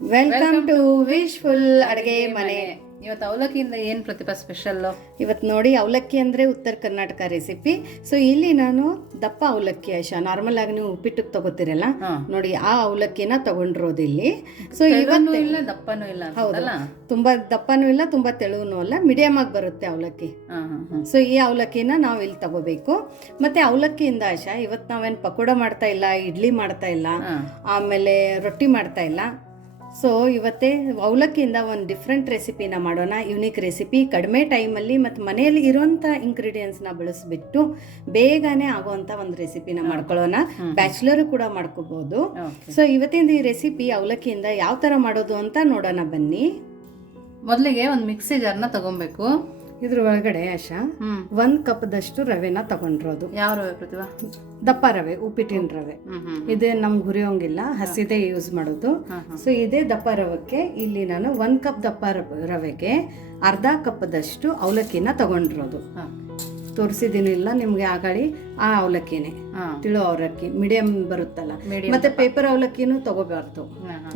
Welcome to wishful ಅಡುಗೆ ಮನೆ. ಇವತ್ತು ಅವಲಕ್ಕಿಯಿಂದ ಏನು ಪ್ರತಿಭಾ ಸ್ಪೆಷಲ್ ಇವತ್ತು ನೋಡಿ ಅವಲಕ್ಕಿ ಅಂದರೆ ಉತ್ತರ ಕರ್ನಾಟಕ ರೆಸಿಪಿ ಸೊ ಇಲ್ಲಿ ನಾನು ದಪ್ಪ ಅವಲಕ್ಕಿ ಆಶಾ ನಾರ್ಮಲ್ ಆಗಿ ನೀವು ಉಪ್ಪಿಟ್ಟಕ್ಕೆ ತಗೋತಿರಲ್ಲ. ನೋಡಿ ಆ ಅವಲಕ್ಕಿನ ತಗೊಂಡಿರೋದು ಇಲ್ಲಿ. ಸೊ ಇವನು ಇಲ್ಲ ದಪ್ಪನೂ ಇಲ್ಲ ಹೌದಲ್ಲ ತುಂಬ ದಪ್ಪನೂ ಇಲ್ಲ ತುಂಬಾ ತೆಳುವೂ ಅಲ್ಲ ಮೀಡಿಯಮ್ ಆಗಿ ಬರುತ್ತೆ ಅವಲಕ್ಕಿ. ಸೊ ಈ ಅವಲಕ್ಕಿನ ನಾವು ಇಲ್ಲಿ ತಗೋಬೇಕು. ಮತ್ತೆ ಅವಲಕ್ಕಿಯಿಂದ ಆಶಾ ಇವತ್ತು ನಾವೇನು ಪಕೋಡ ಮಾಡ್ತಾ ಇಲ್ಲ ಇಡ್ಲಿ ಮಾಡ್ತಾ ಇಲ್ಲ. ಆಮೇಲೆ ರೊಟ್ಟಿ ಮಾಡ್ತಾ ಇಲ್ಲ ಸೊ ಇವತ್ತೇ ಅವಲಕ್ಕಿಯಿಂದ ಒಂದು ಡಿಫ್ರೆಂಟ್ ರೆಸಿಪಿನ ಮಾಡೋಣ. ಯುನೀಕ್ ರೆಸಿಪಿ ಕಡಿಮೆ ಟೈಮಲ್ಲಿ ಮತ್ತು ಮನೆಯಲ್ಲಿ ಇರೋಂಥ ಇಂಗ್ರೀಡಿಯೆಂಟ್ಸ್ನ ಬಳಸಿಬಿಟ್ಟು ಬೇಗನೆ ಆಗುವಂಥ ಒಂದು ರೆಸಿಪಿನ ಮಾಡ್ಕೊಳ್ಳೋಣ. ಬ್ಯಾಚುಲರ್ ಕೂಡ ಮಾಡ್ಕೋಬೋದು. ಸೊ ಇವತ್ತಿಂದ ಈ ರೆಸಿಪಿ ಅವಲಕ್ಕಿಯಿಂದ ಯಾವ ಥರ ಮಾಡೋದು ಅಂತ ನೋಡೋಣ ಬನ್ನಿ. ಮೊದಲಿಗೆ ಒಂದು ಮಿಕ್ಸಿ ಜಾರ್ನ ತಗೊಬೇಕು. ಇದ್ರ ಒಳಗಡೆ ಆಶಾ ಒಂದ್ ಕಪ್ ದಷ್ಟು ರವೆನ ತಗೊಂಡಿರೋದು. ಯಾವ ರವೆ ಪ್ರತಿಭಾ? ದಪ್ಪ ರವೆ ಉಪ್ಪಿಟ್ಟಿನ ರವೆ. ಇದೇ ನಮ್ಗೆ ಹುರಿಯೋಂಗಿಲ್ಲ ಹಸಿದೇ ಯೂಸ್ ಮಾಡೋದು. ಸೊ ಇದೇ ದಪ್ಪ ರವಕ್ಕೆ ಇಲ್ಲಿ ನಾನು ಒಂದ್ ಕಪ್ ದಪ್ಪ ರವೆಗೆ ಅರ್ಧ ಕಪ್ದಷ್ಟು ಅವಲಕ್ಕಿನ ತಗೊಂಡಿರೋದು. ತೋರಿಸಿದೀನಿಲ್ಲ ನಿಮ್ಗೆ ಆಗಾಳಿ ಆ ಅವಲಕ್ಕಿನೇ. ತಿಳು ಅವಲಕ್ಕಿ ಮೀಡಿಯಂ ಬರುತ್ತಲ್ಲ. ಮತ್ತೆ ಪೇಪರ್ ಅವಲಕ್ಕಿನೂ ತಗೋಬಾರ್ದು.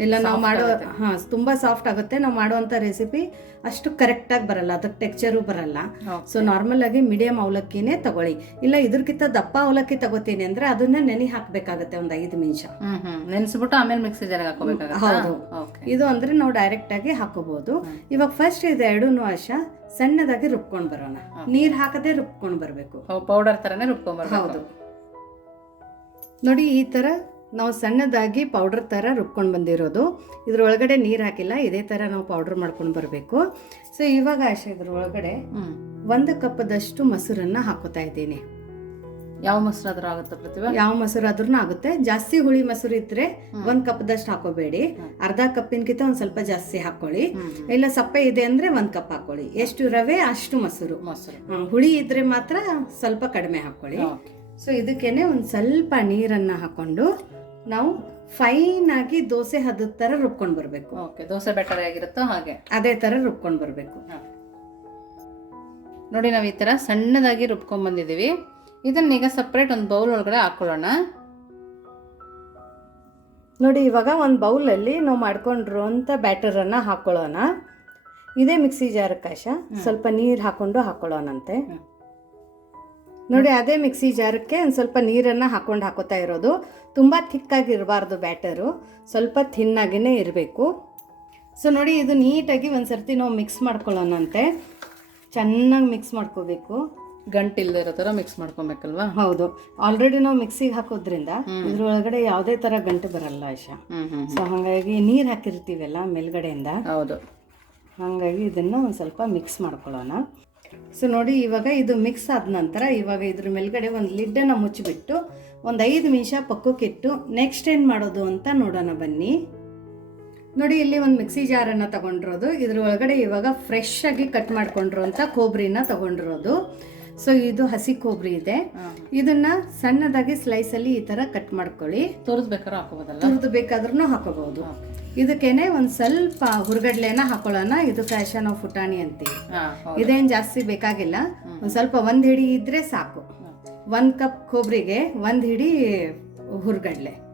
ಇಲ್ಲ ನಾವು ಮಾಡೋ ಹಾ ತುಂಬಾ ಸಾಫ್ಟ್ ಆಗುತ್ತೆ. ನಾವು ಮಾಡುವಂತ ರೆಸಿಪಿ ಅಷ್ಟು ಕರೆಕ್ಟ್ ಆಗಿ ಬರಲ್ಲ. ಅದಕ್ಕೆ ಟೆಕ್ಚರು ಬರಲ್ಲ. ಸೊ ನಾರ್ಮಲ್ ಆಗಿ ಮೀಡಿಯಂ ಅವಲಕ್ಕಿನೇ ತಗೊಳ್ಳಿ. ಇಲ್ಲ ಇದ್ರಕ್ಕಿಂತ ದಪ್ಪ ಅವಲಕ್ಕಿ ತಗೋತೀನಿ ಅಂದ್ರೆ ಅದನ್ನ ನೆನೆ ಹಾಕ್ಬೇಕಾಗತ್ತೆ ಒಂದ್ ಐದು ನಿಮಿಷ. ನೆನ್ಸ್ಬಿಟ್ಟು ಆಮೇಲೆ ಮಿಕ್ಸಿ ಜಾರ್ ಹೌದು. ಇದು ಅಂದ್ರೆ ನಾವು ಡೈರೆಕ್ಟ್ ಆಗಿ ಹಾಕೋಬಹುದು ಇವಾಗ ಫಸ್ಟ್ ಇದು ಎರಡೂ ಆಶಾ ಸಣ್ಣದಾಗಿ ರುಬ್ಕೊಂಡ್ ಬರೋಣ. ನೀರ್ ಹಾಕದೆ ರುಬ್ಕೊಂಡ್ ಬರ್ಬೇಕು. ಪೌಡರ್ ತರನೇ ರುಬ್ಕೊಂಬರ್ಬೇಕು ಹೌದು. ನೋಡಿ ಈ ತರ ನಾವು ಸಣ್ಣದಾಗಿ ಪೌಡರ್ ತರ ರುಬ್ಕೊಂಡು ಬಂದಿರೋದು. ಇದ್ರ ಒಳಗಡೆ ನೀರು ಹಾಕಿಲ್ಲ ಇದೇ ತರ ನಾವು ಪೌಡರ್ ಮಾಡ್ಕೊಂಡು ಬರಬೇಕು. ಸೊ ಇವಾಗ ಆಶಾ ಇದ್ರ ಒಳಗಡೆ ಒಂದು ಕಪ್ಪದಷ್ಟು ಮೊಸರನ್ನು ಹಾಕೋತಾ ಇದ್ದೀನಿ. ಯಾವ ಮೊಸರಾದ್ರೂ ಆಗುತ್ತೆ ಪ್ರತಿಭಾ? ಯಾವ ಮೊಸರು ಆದ್ರೂ ಆಗುತ್ತೆ. ಜಾಸ್ತಿ ಹುಳಿ ಮೊಸರು ಇದ್ರೆ ಒಂದ್ ಕಪ್ದಷ್ಟು ಹಾಕೋಬೇಡಿ. ಅರ್ಧ ಕಪ್ಪಿನಕಿಂತ ಒಂದ್ ಸ್ವಲ್ಪ ಜಾಸ್ತಿ ಹಾಕೊಳ್ಳಿ. ಇಲ್ಲ ಸಪ್ಪೆ ಇದೆ ಅಂದ್ರೆ ಒಂದ್ ಕಪ್ ಹಾಕೊಳ್ಳಿ. ಎಷ್ಟು ರವೆ ಅಷ್ಟು ಮೊಸರು. ಮೊಸರು. ಹುಳಿ ಇದ್ರೆ ಮಾತ್ರ ಸ್ವಲ್ಪ ಕಡಿಮೆ ಹಾಕೊಳ್ಳಿ. ಸೊ ಇದಕ್ಕೇನೆ ಒಂದ್ ಸ್ವಲ್ಪ ನೀರನ್ನ ಹಾಕೊಂಡು ನಾವು ಫೈನ್ ಆಗಿ ದೋಸೆ ಹದದ ತರ ರುಬ್ಕೊಂಡ್ ಬರ್ಬೇಕು. ಓಕೆ ದೋಸೆ ಬೆಟರ್ ಆಗಿರುತ್ತೋ ಹಾಗೆ? ಅದೇ ತರ ರುಬ್ಕೊಂಡ್ ಬರ್ಬೇಕು. ನೋಡಿ ನಾವು ಈ ತರ ಸಣ್ಣದಾಗಿ ರುಬ್ಕೊಂಡ್ ಬಂದಿದ್ದೀವಿ. ಇದನ್ನ ಈಗ ಸಪ್ರೇಟ್ ಒಂದು ಬೌಲ್ ಒಳಗಡೆ ಹಾಕೊಳ್ಳೋಣ. ನೋಡಿ ಇವಾಗ ಒಂದು ಬೌಲಲ್ಲಿ ನಾವು ಮಾಡ್ಕೊಂಡಿರೋಂಥ ಬ್ಯಾಟರನ್ನು ಹಾಕೊಳ್ಳೋಣ. ಇದೇ ಮಿಕ್ಸಿ ಜಾರಕ್ಕಾಶ ಸ್ವಲ್ಪ ನೀರು ಹಾಕೊಂಡು ಹಾಕೊಳ್ಳೋಣಂತೆ. ನೋಡಿ ಅದೇ ಮಿಕ್ಸಿ ಜಾರಕ್ಕೆ ಒಂದು ಸ್ವಲ್ಪ ನೀರನ್ನು ಹಾಕೊಂಡು ಹಾಕೋತಾ ಇರೋದು. ತುಂಬ ಥಿಕ್ಕಾಗಿ ಇರಬಾರ್ದು ಬ್ಯಾಟರು ಸ್ವಲ್ಪ ಥಿನ್ನಾಗಿನೇ ಇರಬೇಕು. ಸೊ ನೋಡಿ ಇದು ನೀಟಾಗಿ ಒಂದು ಸರ್ತಿ ನಾವು ಮಿಕ್ಸ್ ಮಾಡ್ಕೊಳ್ಳೋಣಂತೆ. ಚೆನ್ನಾಗಿ ಮಿಕ್ಸ್ ಮಾಡ್ಕೋಬೇಕು. ಗಂಟಿಲ್ದೇ ಇರೋ ಥರ ಮಿಕ್ಸ್ ಮಾಡ್ಕೊಬೇಕಲ್ವಾ? ಹೌದು. ಆಲ್ರೆಡಿ ನಾವು ಮಿಕ್ಸಿಗೆ ಹಾಕೋದ್ರಿಂದ ಇದ್ರೊಳಗಡೆ ಯಾವುದೇ ಥರ ಗಂಟು ಬರಲ್ಲ ಹ್ಮ್ ಸೊ ಹಾಗಾಗಿ ನೀರು ಹಾಕಿರ್ತೀವಲ್ಲ ಮೇಲ್ಗಡೆಯಿಂದ? ಹೌದು. ಹಾಗಾಗಿ ಇದನ್ನು ಒಂದು ಸ್ವಲ್ಪ ಮಿಕ್ಸ್ ಮಾಡ್ಕೊಳ್ಳೋಣ. ಸೊ ನೋಡಿ ಇವಾಗ ಇದು ಮಿಕ್ಸ್ ಆದ ನಂತರ ಇವಾಗ ಇದ್ರ ಮೇಲ್ಗಡೆ ಒಂದು ಲಿಡ್ಡನ್ನು ಮುಚ್ಚಿಬಿಟ್ಟು ಒಂದು ಐದು ನಿಮಿಷ ಪಕ್ಕಕ್ಕಿಟ್ಟು ನೆಕ್ಸ್ಟ್ ಏನು ಮಾಡೋದು ಅಂತ ನೋಡೋಣ ಬನ್ನಿ. ನೋಡಿ ಇಲ್ಲಿ ಒಂದು ಮಿಕ್ಸಿ ಜಾರನ್ನು ತಗೊಂಡಿರೋದು. ಇದ್ರ ಒಳಗಡೆ ಇವಾಗ ಫ್ರೆಶ್ ಆಗಿ ಕಟ್ ಮಾಡ್ಕೊಂಡಿರೋಂಥ ಕೊಬ್ಬರಿನ ತಗೊಂಡಿರೋದು. ಸೊ ಇದು ಹಸಿ ಕೊಬ್ಬರಿ ಇದೆ. ಇದನ್ನ ಸಣ್ಣದಾಗಿ ಸ್ಲೈಸ್ ಅಲ್ಲಿ ಈ ತರ ಕಟ್ ಮಾಡ್ಕೊಳ್ಳಿ. ಹಾಕೋಬೋದಲ್ಲ? ತುರಿದು ಬೇಕಾದ್ರೂ ಹಾಕೋಬಹುದು ಇದಕ್ಕೇನೆ ಒಂದ್ ಸ್ವಲ್ಪ ಹುರ್ಗಡ್ಲೆನ ಹಾಕೊಳ್ಳೋಣ. ಇದು ಫ್ಯಾಷನ್ ಆಫ್ ಪುಟಾಣಿ ಅಂತೀವಿ ಇದೇನ್ ಜಾಸ್ತಿ ಬೇಕಾಗಿಲ್ಲ. ಒಂದ್ ಸ್ವಲ್ಪ ಒಂದ್ ಹಿಡಿ ಇದ್ರೆ ಸಾಕು. ಒಂದ್ ಕಪ್ ಕೊಬ್ಬರಿಗೆ ಒಂದ್ ಹಿಡಿ ಹುರ್ಗಡ್ಲೆ.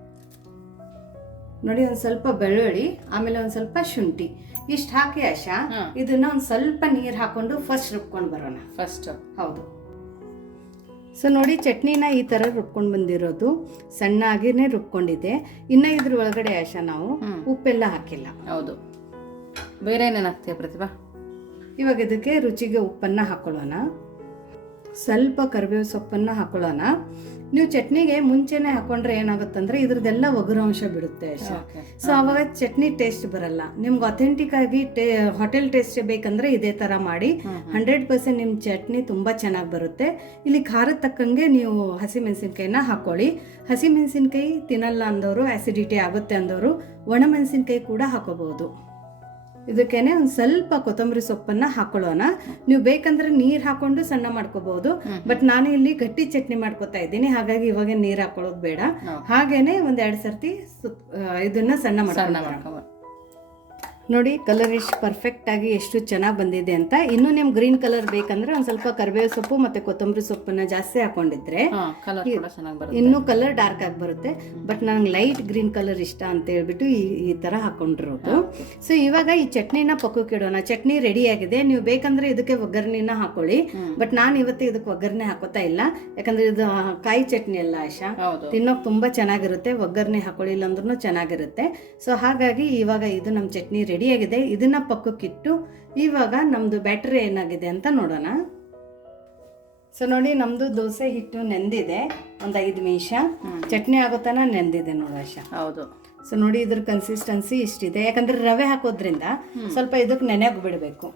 ನೋಡಿ ಒಂದ್ ಸ್ವಲ್ಪ ಬೆಳ್ಳುಳ್ಳಿ ಆಮೇಲೆ ಒಂದ್ ಸ್ವಲ್ಪ ಶುಂಠಿ. ಇಷ್ಟ ಹಾಕಿ ಆಶಾ ಇದನ್ನ ಒಂದ್ ಸ್ವಲ್ಪ ನೀರ್ ಹಾಕೊಂಡು ಫಸ್ಟ್ ರುಬ್ಕೊಂಡು ಬರೋಣ. ಫಸ್ಟ್ ಹೌದು. ಸೊ ನೋಡಿ ಚಟ್ನಿನ ಈ ಥರ ರುಬ್ಕೊಂಡು ಬಂದಿರೋದು. ಸಣ್ಣಾಗಿನೇ ರುಬ್ಕೊಂಡಿದೆ ಇನ್ನು ಇದ್ರ ಒಳಗಡೆ ಆಶ ನಾವು ಉಪ್ಪೆಲ್ಲ ಹಾಕಿಲ್ಲ. ಹೌದು. ಬೇರೆ ಏನೇನು ಹಾಕ್ತೀಯ ಪ್ರತಿಭಾ? ಇವಾಗ ಇದಕ್ಕೆ ರುಚಿಗೆ ಉಪ್ಪನ್ನು ಹಾಕೊಳ್ಳೋಣ. ಸ್ವಲ್ಪ ಕರಿಬೇವು ಸೊಪ್ಪನ್ನು ಹಾಕೊಳ್ಳೋಣ. ನೀವು ಚಟ್ನಿಗೆ ಮುಂಚೆನೆ ಹಾಕೊಂಡ್ರೆ ಏನಾಗುತ್ತಂದ್ರೆ ಇದ್ರದ್ದೆಲ್ಲ ಅಂಶ ಬಿಡುತ್ತೆ ಅಂಶ ಓಕೆ ಸೊ ಅವಾಗ ಚಟ್ನಿ ಟೇಸ್ಟ್ ಬರಲ್ಲ. ನಿಮ್ಗೆ ಅಥೆಂಟಿಕ್ ಆಗಿ ಟೇ ಹೋಟೆಲ್ ಟೇಸ್ಟ್ ಬೇಕಂದ್ರೆ ಇದೇ ತರ ಮಾಡಿ ಹಂಡ್ರೆಡ್ ಪರ್ಸೆಂಟ್ ನಿಮ್ಮ ಚಟ್ನಿ ತುಂಬಾ ಚೆನ್ನಾಗಿ ಬರುತ್ತೆ. ಇಲ್ಲಿ ಖಾರದ ತಕ್ಕಂಗೆ ನೀವು ಹಸಿಮೆಣಸಿನ್ಕಾಯಿನ ಹಾಕೊಳ್ಳಿ. ಹಸಿಮೆಣಸಿನ್ಕಾಯಿ ತಿನ್ನಲ್ಲ ಅಂದವರು ಆಸಿಡಿಟಿ ಆಗುತ್ತೆ ಅಂದವರು ಒಣಮೆಣಸಿನ್ಕಾಯಿ ಕೂಡ ಹಾಕೋಬಹುದು. ಇದಕ್ಕೇನೆ ಒಂದು ಸ್ವಲ್ಪ ಕೊತ್ತಂಬರಿ ಸೊಪ್ಪನ್ನ ಹಾಕೊಳ್ಳೋಣ. ನೀವು ಬೇಕಂದ್ರೆ ನೀರು ಹಾಕೊಂಡು ಸಣ್ಣ ಮಾಡ್ಕೋಬಹುದು ಬಟ್ ನಾನು ಇಲ್ಲಿ ಗಟ್ಟಿ ಚಟ್ನಿ ಮಾಡ್ಕೋತಾ ಇದ್ದೀನಿ. ಹಾಗಾಗಿ ಇವಾಗ ನೀರು ಹಾಕೊಳ್ಳೋದು ಬೇಡ. ಹಾಗೇನೆ ಒಂದ್ ಎರಡ್ ಸರ್ತಿ ಇದನ್ನ ಸಣ್ಣ ಮಾಡ್ಕೊಳ್ಳೋಣ ಮಾಡ್ಕೊಂಡು ನೋಡಿ ಕಲರ್ ಎಷ್ಟು ಪರ್ಫೆಕ್ಟ್ ಆಗಿ ಎಷ್ಟು ಚೆನ್ನಾಗಿ ಬಂದಿದೆ ಅಂತ. ಇನ್ನೂ ನಿಮ್ಗೆ ಗ್ರೀನ್ ಕಲರ್ ಬೇಕಂದ್ರೆ ಒಂದು ಸ್ವಲ್ಪ ಕರಿಬೇವು ಸೊಪ್ಪು ಮತ್ತೆ ಕೊತ್ತಂಬರಿ ಸೊಪ್ಪನ್ನ ಜಾಸ್ತಿ ಹಾಕೊಂಡಿದ್ರೆ ಇನ್ನೂ ಕಲರ್ ಡಾರ್ಕ್ ಆಗಿ ಬರುತ್ತೆ. ಬಟ್ ನನಗೆ ಲೈಟ್ ಗ್ರೀನ್ ಕಲರ್ ಇಷ್ಟ ಅಂತ ಹೇಳ್ಬಿಟ್ಟು ಈ ಈ ಥರ ಹಾಕೊಂಡಿರೋದು. ಸೊ ಇವಾಗ ಈ ಚಟ್ನಿನ ಪಕ್ಕಕ್ಕೆ ಇಡೋಣ. ಚಟ್ನಿ ರೆಡಿ ಆಗಿದೆ. ನೀವು ಬೇಕಂದ್ರೆ ಇದಕ್ಕೆ ಒಗ್ಗರಣೆನ ಹಾಕೊಳ್ಳಿ. ಬಟ್ ನಾನು ಇವತ್ತು ಇದಕ್ಕೆ ಒಗ್ಗರಣೆ ಹಾಕೋತಾ ಇಲ್ಲ. ಯಾಕಂದ್ರೆ ಇದು ಕಾಯಿ ಚಟ್ನಿ ಅಲ್ಲ ಆಶಾ. ತಿನ್ನೋಕ್ ತುಂಬ ಚೆನ್ನಾಗಿರುತ್ತೆ. ಒಗ್ಗರಣೆ ಹಾಕೊಳ್ಳಿಲ್ಲ ಅಂದ್ರೂ ಚೆನ್ನಾಗಿರುತ್ತೆ. ಸೊ ಹಾಗಾಗಿ ಇವಾಗ ಇದು ನಮ್ಮ ಚಟ್ನಿ ರೆಡಿಯಾಗಿದೆ. ಇದನ್ನ ಪಕ್ಕಕ್ಕಿಟ್ಟು ಇವಾಗ ನಮ್ಮದು ಬ್ಯಾಟ್ರಿ ಏನಾಗಿದೆ ಅಂತ ನೋಡೋಣ. ಸೊ ನೋಡಿ ನಮ್ಮದು ದೋಸೆ ಹಿಟ್ಟು ನೆಂದಿದೆ. ಒಂದು ಐದು ನಿಮಿಷ. ಚಟ್ನಿ ಆಗೋ ತನಕ ನೆಂದಿದೆ ನೋಡು ಆಶಾ. ಹೌದು. ಸೊ ನೋಡಿ ಇದ್ರ ಕನ್ಸಿಸ್ಟೆನ್ಸಿ ಇಷ್ಟಿದೆ. ಯಾಕಂದ್ರೆ ರವೆ ಹಾಕೋದ್ರಿಂದ ಸ್ವಲ್ಪ ಇದಕ್ಕೆ ನೆನೆಗೆ ಬಿಡಬೇಕು.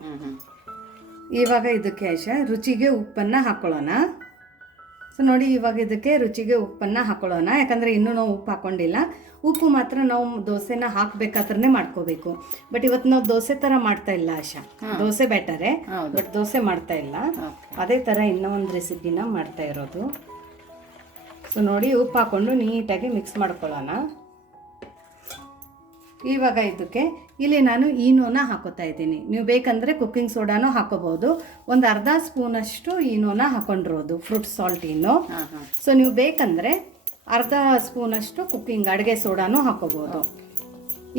ಇವಾಗ ಇದಕ್ಕೆ ಆಶಾ ರುಚಿಗೆ ಉಪ್ಪನ್ನು ಹಾಕೊಳ್ಳೋಣ. ಸೊ ನೋಡಿ ಇವಾಗ ಇದಕ್ಕೆ ರುಚಿಗೆ ಉಪ್ಪನ್ನು ಹಾಕೊಳ್ಳೋಣ. ಯಾಕಂದರೆ ಇನ್ನೂ ನಾವು ಉಪ್ಪು ಹಾಕೊಂಡಿಲ್ಲ. ಉಪ್ಪು ಮಾತ್ರ ನಾವು ದೋಸೆನ ಹಾಕ್ಬೇಕಾದ್ರೆ ಮಾಡ್ಕೋಬೇಕು. ಬಟ್ ಇವತ್ತು ನಾವು ದೋಸೆ ಥರ ಮಾಡ್ತಾ ಇಲ್ಲ ಆಶಾ. ದೋಸೆ ಬೆಟರೇ. ಬಟ್ ದೋಸೆ ಮಾಡ್ತಾ ಇಲ್ಲ. ಅದೇ ಥರ ಇನ್ನೂ ಒಂದು ರೆಸಿಪಿನ ಮಾಡ್ತಾ ಇರೋದು. ಸೊ ನೋಡಿ ಉಪ್ಪು ಹಾಕ್ಕೊಂಡು ನೀಟಾಗಿ ಮಿಕ್ಸ್ ಮಾಡ್ಕೊಳ್ಳೋಣ. ಇವಾಗ ಇದಕ್ಕೆ ಇಲ್ಲಿ ನಾನು ಈನೋನ ಹಾಕೋತಾ ಇದ್ದೀನಿ. ನೀವು ಬೇಕಂದರೆ ಕುಕ್ಕಿಂಗ್ ಸೋಡಾನು ಹಾಕೋಬಹುದು. ಒಂದು ಅರ್ಧ ಸ್ಪೂನಷ್ಟು ಈನೋನ ಹಾಕೊಂಡಿರೋದು ಫ್ರೂಟ್ ಸಾಲ್ಟ್ ಈನೋ. ಸೊ ನೀವು ಬೇಕಂದರೆ ಅರ್ಧ ಸ್ಪೂನಷ್ಟು ಕುಕ್ಕಿಂಗ್ ಅಡುಗೆ ಸೋಡಾನು ಹಾಕೋಬಹುದು.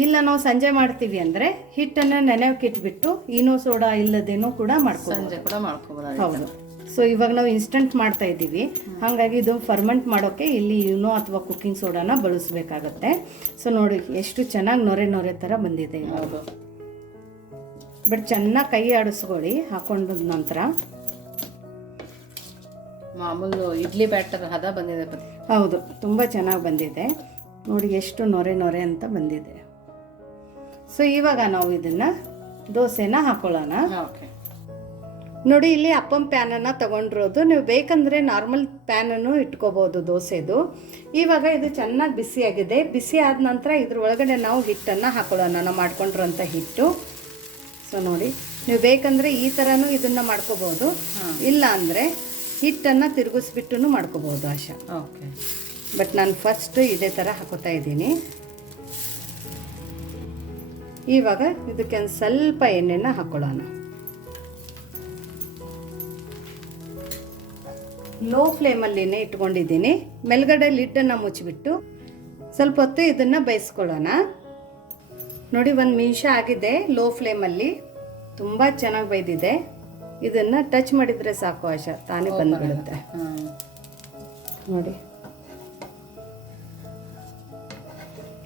ಇಲ್ಲ ನಾವು ಸಂಜೆ ಮಾಡ್ತೀವಿ ಅಂದರೆ ಹಿಟ್ಟನ್ನು ನೆನೆಯೋಕೆ ಇಟ್ಬಿಟ್ಟು ಈನೋ ಸೋಡಾ ಇಲ್ಲದೇನೂ ಕೂಡ ಮಾಡ್ಕೊಂಡು ಹೌದು. ಸೊ ಇವಾಗ ನಾವು ಇನ್ಸ್ಟಂಟ್ ಮಾಡ್ತಾ ಇದ್ದೀವಿ. ಹಾಗಾಗಿ ಇದು ಫರ್ಮೆಂಟ್ ಮಾಡೋಕ್ಕೆ ಇಲ್ಲಿ ಯುನೋ ಅಥವಾ ಕುಕ್ಕಿಂಗ್ ಸೋಡಾನ ಬಳಸಬೇಕಾಗತ್ತೆ. ಸೊ ನೋಡಿ ಎಷ್ಟು ಚೆನ್ನಾಗಿ ನೊರೆ ನೊರೆ ಥರ ಬಂದಿದೆ. ಇವಾಗ. ಬಟ್ ಚೆನ್ನಾಗಿ ಕೈ ಆಡಿಸ್ಕೊಳ್ಳಿ ಹಾಕೊಂಡ ನಂತರ. ಮಾಮೂಲು ಇಡ್ಲಿ ಬ್ಯಾಟರ್ ಹದ ಬಂದಿದೆ ಹೌದು ತುಂಬ ಚೆನ್ನಾಗಿ ಬಂದಿದೆ. ನೋಡಿ ಎಷ್ಟು ನೊರೆ ನೊರೆ ಅಂತ ಬಂದಿದೆ. ಸೊ ಇವಾಗ ನಾವು ಇದನ್ನು ದೋಸೆನ ಹಾಕೊಳ್ಳೋಣ. ಓಕೆ. ನೋಡಿ ಇಲ್ಲಿ ಅಪ್ಪಂ ಪ್ಯಾನನ್ನು ತಗೊಂಡಿರೋದು. ನೀವು ಬೇಕಂದರೆ ನಾರ್ಮಲ್ ಪ್ಯಾನನ್ನು ಇಟ್ಕೋಬೋದು ದೋಸೆದು. ಇವಾಗ ಇದು ಚೆನ್ನಾಗಿ ಬಿಸಿಯಾಗಿದೆ. ಬಿಸಿ ಆದ ನಂತರ ಇದ್ರ ಒಳಗಡೆ ನಾವು ಹಿಟ್ಟನ್ನು ಹಾಕೊಳ್ಳೋಣ. ನಾವು ಮಾಡ್ಕೊಂಡಿರೋಂಥ ಹಿಟ್ಟು. ಸೊ ನೋಡಿ ನೀವು ಬೇಕಂದರೆ ಈ ಥರನೂ ಇದನ್ನು ಮಾಡ್ಕೋಬೋದು ಇಲ್ಲ ಅಂದರೆ ಹಿಟ್ಟನ್ನು ತಿರುಗಿಸ್ಬಿಟ್ಟು ಮಾಡ್ಕೋಬೋದು ಆಶಾ. ಓಕೆ. ಬಟ್ ನಾನು ಫಸ್ಟ್ ಇದೇ ಥರ ಹಾಕೋತಾ ಇದ್ದೀನಿ. ಇವಾಗ ಇದಕ್ಕೆ ಒಂದು ಸ್ವಲ್ಪ ಎಣ್ಣೆನ ಹಾಕೊಳ್ಳೋಣ. ಲೋ ಫ್ಲೇಮಲ್ಲಿನೇ ಇಟ್ಕೊಂಡಿದ್ದೀನಿ. ಮೇಲ್ಗಡೆ ಲಿಡ್ಡನ್ನು ಮುಚ್ಚಿಬಿಟ್ಟು ಸ್ವಲ್ಪ ಹೊತ್ತು ಇದನ್ನು ಬೇಯಿಸ್ಕೊಳ್ಳೋಣ. ನೋಡಿ ಒಂದು ನಿಮಿಷ ಆಗಿದೆ ಲೋ ಫ್ಲೇಮಲ್ಲಿ ತುಂಬ ಚೆನ್ನಾಗಿ ಬೈದಿದೆ ಇದನ್ನು ಟಚ್ ಮಾಡಿದರೆ ಸಾಕು ಆಶ. ತಾನೇ ಬಂದ್ಬಿಡುತ್ತೆ. ನೋಡಿ.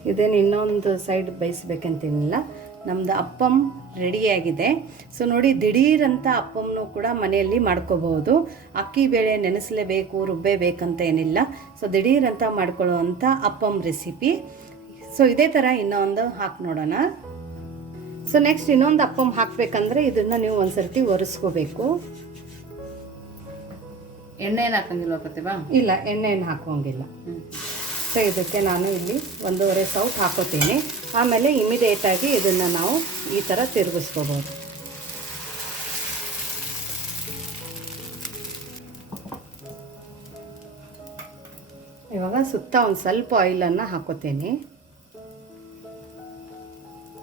ಇದೇನು ಇನ್ನೊಂದು ಸೈಡ್ ಬೇಯಿಸ್ಬೇಕಂತೇನಿಲ್ಲ ನಮ್ಮದು ಅಪ್ಪಂ ರೆಡಿಯಾಗಿದೆ ಸೊ ನೋಡಿ ದಿಢೀರಂಥ ಅಪ್ಪಂನು ಕೂಡ ಮನೆಯಲ್ಲಿ ಮಾಡ್ಕೋಬಹುದು. ಅಕ್ಕಿ ಬೇಳೆ ನೆನೆಸಲೇಬೇಕು ರುಬ್ಬೇಬೇಕಂತ ಏನಿಲ್ಲ. ಸೊ ದಿಢೀರಂತ ಮಾಡ್ಕೊಳ್ಳುವಂಥ ಅಪ್ಪಂ ರೆಸಿಪಿ ಸೊ ಇದೇ ಥರ ಇನ್ನೊಂದು ಹಾಕಿ ನೋಡೋಣ. ಸೊ ನೆಕ್ಸ್ಟ್ ಇನ್ನೊಂದು ಅಪ್ಪಂ ಹಾಕಬೇಕಂದ್ರೆ ಇದನ್ನು ನೀವು ಒಂದ್ಸರ್ತಿ ಒರೆಸ್ಕೋಬೇಕು. ಎಣ್ಣೆ ಹಾಕಂಗಿಲ್ಲ ಇಲ್ಲ ಎಣ್ಣೆ ಹಾಕೋಂಗಿಲ್ಲ ಸೊ ಇದಕ್ಕೆ ನಾನು ಇಲ್ಲಿ ಒಂದೂವರೆ ಸೌಟ್ ಹಾಕೋತೀನಿ. ಆಮೇಲೆ ಇಮಿಡಿಯೇಟಾಗಿ ಇದನ್ನು ನಾವು ಈ ಥರ ತಿರುಗಿಸ್ಕೋಬೋದು. ಇವಾಗ ಸುತ್ತ ಒಂದು ಸ್ವಲ್ಪ ಆಯಿಲನ್ನು ಹಾಕೋತೀನಿ.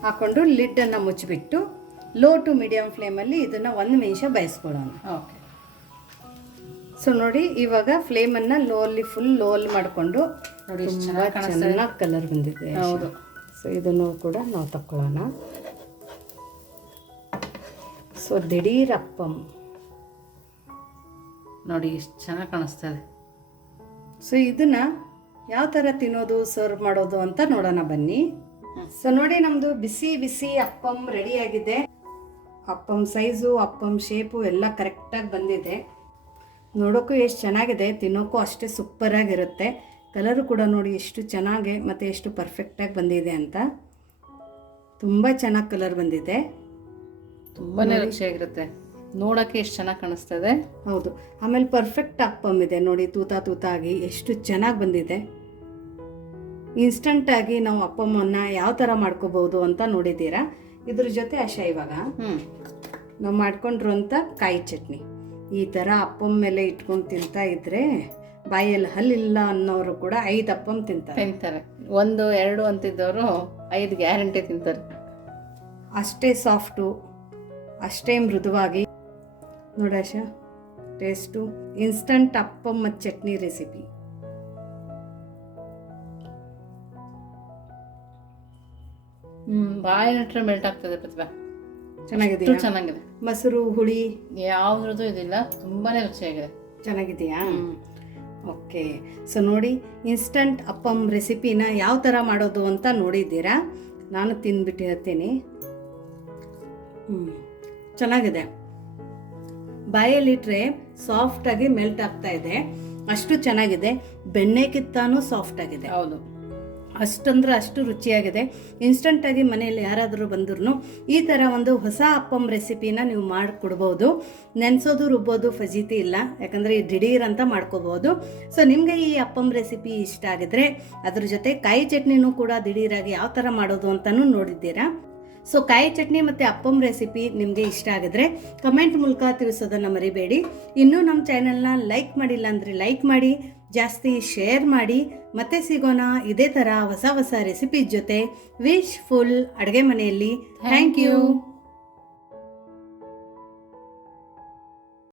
ಹಾಕ್ಕೊಂಡು ಲಿಡ್ಡನ್ನು ಮುಚ್ಚಿಬಿಟ್ಟು ಲೋ ಟು ಮೀಡಿಯಮ್ ಫ್ಲೇಮಲ್ಲಿ ಇದನ್ನು ಒಂದು ನಿಮಿಷ ಬಯಸ್ಕೊಳ್ಳೋಣ. ಓಕೆ ಸೊ ನೋಡಿ ಇವಾಗ ಫ್ಲೇಮನ್ನು ಲೋ ಅಲ್ಲಿ ಫುಲ್ ಲೋ ಅಲ್ಲಿ ಮಾಡಿಕೊಂಡು ನೋಡಿ ಚೆನ್ನಾಗಿ ಕಲರ್ ಬಂದಿದೆ ಹೌದು. ಸೊ ಇದನ್ನು ಕೂಡ ನಾವು ತಕ್ಕೊಳ್ಳೋಣ. ಸೊ ದಿಢೀರ್ ಅಪ್ಪಂ ನೋಡಿ ಎಷ್ಟು ಚೆನ್ನಾಗಿ ಕಾಣಿಸ್ತಾ ಇದೆ. ಸೊ ಇದನ್ನ ಯಾವ ಥರ ತಿನ್ನೋದು ಸರ್ವ್ ಮಾಡೋದು ಅಂತ ನೋಡೋಣ ಬನ್ನಿ. ಸೊ ನೋಡಿ ನಮ್ಮದು ಬಿಸಿ ಬಿಸಿ ಅಪ್ಪಂ ಆಗಿದೆ. ಅಪ್ಪಂ ಸೈಜು ಅಪ್ಪಂ ಶೇಪು ಎಲ್ಲ ಕರೆಕ್ಟಾಗಿ ಬಂದಿದೆ. ನೋಡೋಕ್ಕೂ ಎಷ್ಟು ಚೆನ್ನಾಗಿದೆ ತಿನ್ನೋಕ್ಕೂ ಅಷ್ಟೇ ಸೂಪರಾಗಿರುತ್ತೆ ಕಲರು ಕೂಡ ನೋಡಿ ಎಷ್ಟು ಚೆನ್ನಾಗಿ ಮತ್ತು ಎಷ್ಟು ಪರ್ಫೆಕ್ಟಾಗಿ ಬಂದಿದೆ ಅಂತ. ತುಂಬ ಚೆನ್ನಾಗಿ ಕಲರ್ ಬಂದಿದೆ. ತುಂಬಾನೇ ರುಚಿಯಾಗಿರುತ್ತೆ. ನೋಡೋಕ್ಕೆ ಎಷ್ಟು ಚೆನ್ನಾಗಿ ಕಾಣಿಸ್ತದೆ. ಹೌದು. ಆಮೇಲೆ ಪರ್ಫೆಕ್ಟ್ ಅಪ್ಪಮ್ ಇದೆ ನೋಡಿ ತೂತ ತೂತಾಗಿ ಎಷ್ಟು ಚೆನ್ನಾಗಿ ಬಂದಿದೆ. ಇನ್ಸ್ಟಂಟಾಗಿ ನಾವು ಅಪ್ಪಮ್ಮನ್ನ ಯಾವ ಥರ ಮಾಡ್ಕೋಬಹುದು ಅಂತ ನೋಡಿದ್ದೀರಾ? ಇದ್ರ ಜೊತೆ ಅಶ ಇವಾಗ. ನಾವು ಅಂತ ಕಾಯಿ ಚಟ್ನಿ. ಈ ಥರ ಅಪ್ಪಮ್ಮ ಮೇಲೆ ಇಟ್ಕೊಂಡು ತಿಂತಾ ಇದ್ರೆ ಬಾಯಲ್ಲಿ ಹಲ್ಲಿಲ್ಲ ಅನ್ನೋರು ಕೂಡ ಐದು ಅಪ್ಪಂ ತಿಂತಾರೆ. ತಿಂತಾರೆ. ಒಂದು ಎರಡು ಅಂತಿದ್ದವರು ಐದು ಗ್ಯಾರಂಟಿ ತಿಂತಾರೆ. ಅಷ್ಟೇ ಸಾಫ್ಟು ಅಷ್ಟೇ ಮೃದುವಾಗಿ. ನೋಡಾಶ ಟೇಸ್ಟು ಇನ್ಸ್ಟಂಟ್ ಅಪ್ಪಂ ಮತ್ತು ಚಟ್ನಿ ರೆಸಿಪಿ ಹ್ಮ್ ಹತ್ರ ಮೆಲ್ಟ್ ಆಗ್ತದೆ ಪ್ರತಿಭಾ. ಚೆನ್ನಾಗಿದೆ ಚೆನ್ನಾಗಿದೆ. ಮೊಸರು ಹುಳಿ? ಯಾವ್ದ್ರದ್ದು ಇದಿಲ್ಲ ತುಂಬಾನೇ ರುಚಿಯಾಗಿದೆ. ಚೆನ್ನಾಗಿದೆಯಾ. ಓಕೆ. ಸೊ ನೋಡಿ ಇನ್ಸ್ಟಂಟ್ ಅಪ್ಪಮ್ ರೆಸಿಪಿನ ಯಾವ ಥರ ಮಾಡೋದು ಅಂತ ನೋಡಿದ್ದೀರಾ? ನಾನು ತಿಂದ್ಬಿಟ್ಟಿರ್ತೀನಿ ಹ್ಞೂ ಚೆನ್ನಾಗಿದೆ. ಬಾಯಲ್ಲಿಟ್ಟರೆ ಸಾಫ್ಟಾಗಿ ಮೆಲ್ಟ್ ಆಗ್ತಾ ಇದೆ. ಅಷ್ಟು ಚೆನ್ನಾಗಿದೆ. ಬೆಣ್ಣೆಗಿತ್ತಾನು ಸಾಫ್ಟ್ ಆಗಿದೆ. ಹೌದು. ಅಷ್ಟಂದ್ರೆ ಅಷ್ಟು ರುಚಿಯಾಗಿದೆ. ಇನ್ಸ್ಟಂಟಾಗಿ ಮನೆಯಲ್ಲಿ ಯಾರಾದರೂ ಬಂದ್ರೂ ಈ ಥರ ಒಂದು ಹೊಸ ಅಪ್ಪಂ ರೆಸಿಪಿನ ನೀವು ಮಾಡಿಕೊಡ್ಬೋದು. ನೆನೆಸೋದು, ರುಬ್ಬೋದು ಫಜೀತಿ ಇಲ್ಲ. ಯಾಕಂದರೆ ದಿಢೀರ್ ಅಂತ ಮಾಡ್ಕೋಬೋದು. ಸೊ ನಿಮಗೆ ಈ ಅಪ್ಪಂ ರೆಸಿಪಿ ಇಷ್ಟ ಆಗಿದ್ರೆ ಅದ್ರ ಜೊತೆ ಕಾಯಿ ಚಟ್ನಿನೂ ಕೂಡ ದಿಢೀರಾಗಿ ಯಾವ ಥರ ಮಾಡೋದು ಅಂತಲೂ ನೋಡಿದ್ದೀರಾ? ಸೊ ಕಾಯಿ ಚಟ್ನಿ ಮತ್ತು ಅಪ್ಪಂ ರೆಸಿಪಿ ನಿಮಗೆ ಇಷ್ಟ ಆಗಿದ್ರೆ ಕಮೆಂಟ್ ಮೂಲಕ ತಿಳಿಸೋದನ್ನು ಮರಿಬೇಡಿ. ಇನ್ನೂ ನಮ್ಮ ಚಾನೆಲ್ನ ಲೈಕ್ ಮಾಡಿಲ್ಲ ಅಂದರೆ ಲೈಕ್ ಮಾಡಿ. ಜಾಸ್ತಿ ಶೇರ್ ಮಾಡಿ ಮತ್ತೆ ಸಿಗೋಣ ಇದೇ ಥರ ಹೊಸ ಹೊಸ ರೆಸಿಪಿ ಜೊತೆ ವಿಶ್ ಫುಲ್ ಅಡುಗೆ ಮನೆಯಲ್ಲಿ. Thank you